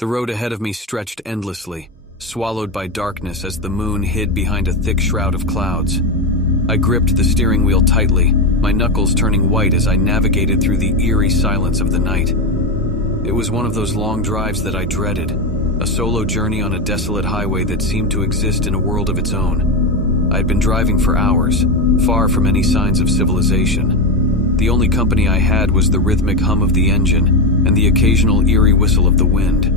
The road ahead of me stretched endlessly, swallowed by darkness as the moon hid behind a thick shroud of clouds. I gripped the steering wheel tightly, my knuckles turning white as I navigated through the eerie silence of the night. It was one of those long drives that I dreaded, a solo journey on a desolate highway that seemed to exist in a world of its own. I had been driving for hours, far from any signs of civilization. The only company I had was the rhythmic hum of the engine and the occasional eerie whistle of the wind.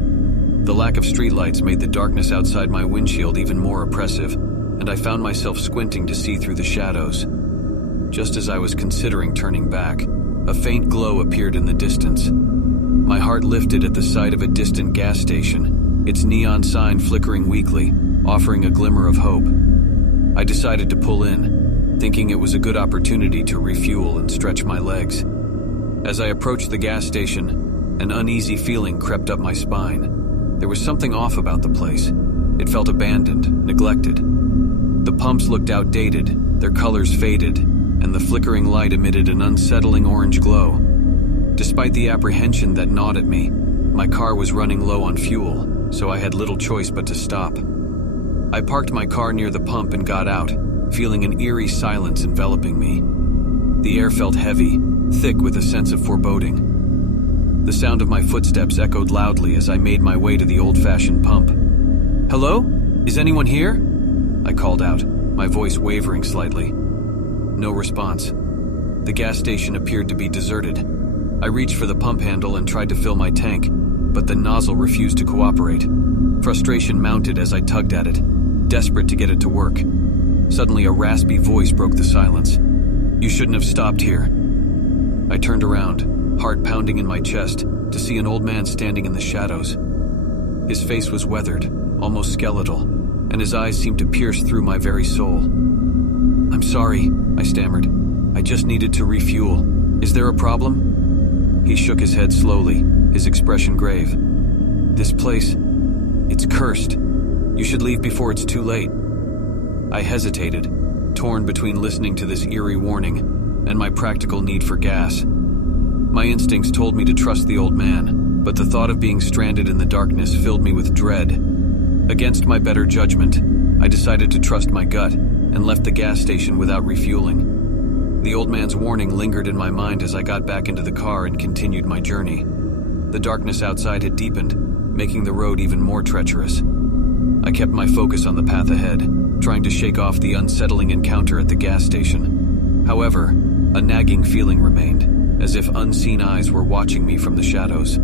The lack of streetlights made the darkness outside my windshield even more oppressive, and I found myself squinting to see through the shadows. Just as I was considering turning back, a faint glow appeared in the distance. My heart lifted at the sight of a distant gas station, its neon sign flickering weakly, offering a glimmer of hope. I decided to pull in, thinking it was a good opportunity to refuel and stretch my legs. As I approached the gas station, an uneasy feeling crept up my spine. There was something off about the place. It felt abandoned, neglected. The pumps looked outdated, their colors faded, and the flickering light emitted an unsettling orange glow. Despite the apprehension that gnawed at me, my car was running low on fuel, so I had little choice but to stop. I parked my car near the pump and got out, feeling an eerie silence enveloping me. The air felt heavy, thick with a sense of foreboding. The sound of my footsteps echoed loudly as I made my way to the old-fashioned pump. "Hello? Is anyone here?" I called out, my voice wavering slightly. No response. The gas station appeared to be deserted. I reached for the pump handle and tried to fill my tank, but the nozzle refused to cooperate. Frustration mounted as I tugged at it, desperate to get it to work. Suddenly, a raspy voice broke the silence. "You shouldn't have stopped here." I turned around, heart pounding in my chest, to see an old man standing in the shadows. His face was weathered, almost skeletal, and his eyes seemed to pierce through my very soul. "I'm sorry," I stammered. "I just needed to refuel. Is there a problem?" He shook his head slowly, his expression grave. "This place, it's cursed. You should leave before it's too late." I hesitated, torn between listening to this eerie warning and my practical need for gas. My instincts told me to trust the old man, but the thought of being stranded in the darkness filled me with dread. Against my better judgment, I decided to trust my gut and left the gas station without refueling. The old man's warning lingered in my mind as I got back into the car and continued my journey. The darkness outside had deepened, making the road even more treacherous. I kept my focus on the path ahead, trying to shake off the unsettling encounter at the gas station. However, a nagging feeling remained, as if unseen eyes were watching me from the shadows.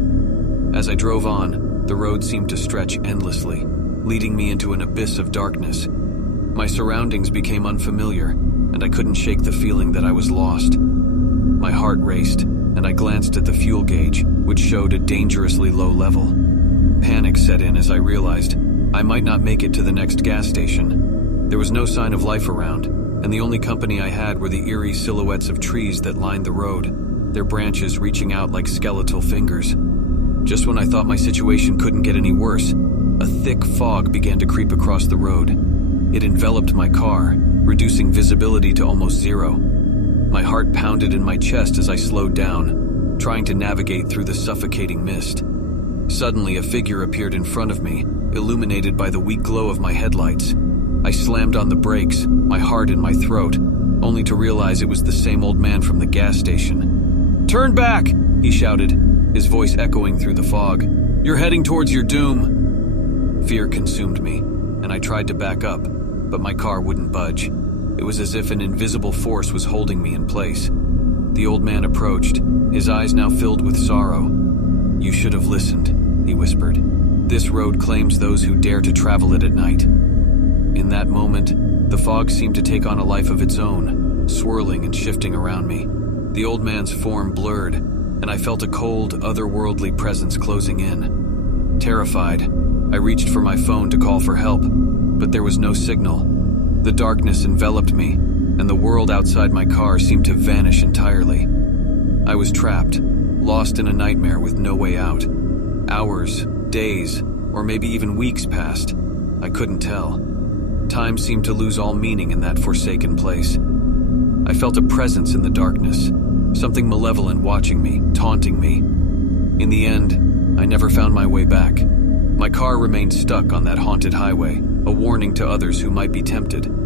As I drove on, the road seemed to stretch endlessly, leading me into an abyss of darkness. My surroundings became unfamiliar, and I couldn't shake the feeling that I was lost. My heart raced, and I glanced at the fuel gauge, which showed a dangerously low level. Panic set in as I realized I might not make it to the next gas station. There was no sign of life around, and the only company I had were the eerie silhouettes of trees that lined the road, their branches reaching out like skeletal fingers. Just when I thought my situation couldn't get any worse, a thick fog began to creep across the road. It enveloped my car, reducing visibility to almost zero. My heart pounded in my chest as I slowed down, trying to navigate through the suffocating mist. Suddenly, a figure appeared in front of me, illuminated by the weak glow of my headlights. I slammed on the brakes, my heart in my throat, only to realize it was the same old man from the gas station. "Turn back!" he shouted, his voice echoing through the fog. "You're heading towards your doom." Fear consumed me, and I tried to back up, but my car wouldn't budge. It was as if an invisible force was holding me in place. The old man approached, his eyes now filled with sorrow. "You should have listened," he whispered. "This road claims those who dare to travel it at night." In that moment, the fog seemed to take on a life of its own, swirling and shifting around me. The old man's form blurred, and I felt a cold, otherworldly presence closing in. Terrified, I reached for my phone to call for help, but there was no signal. The darkness enveloped me, and the world outside my car seemed to vanish entirely. I was trapped, lost in a nightmare with no way out. Hours, days, or maybe even weeks passed. I couldn't tell. Time seemed to lose all meaning in that forsaken place. I felt a presence in the darkness, something malevolent watching me, taunting me. In the end, I never found my way back, My car remained stuck on that haunted highway, a warning to others who might be tempted.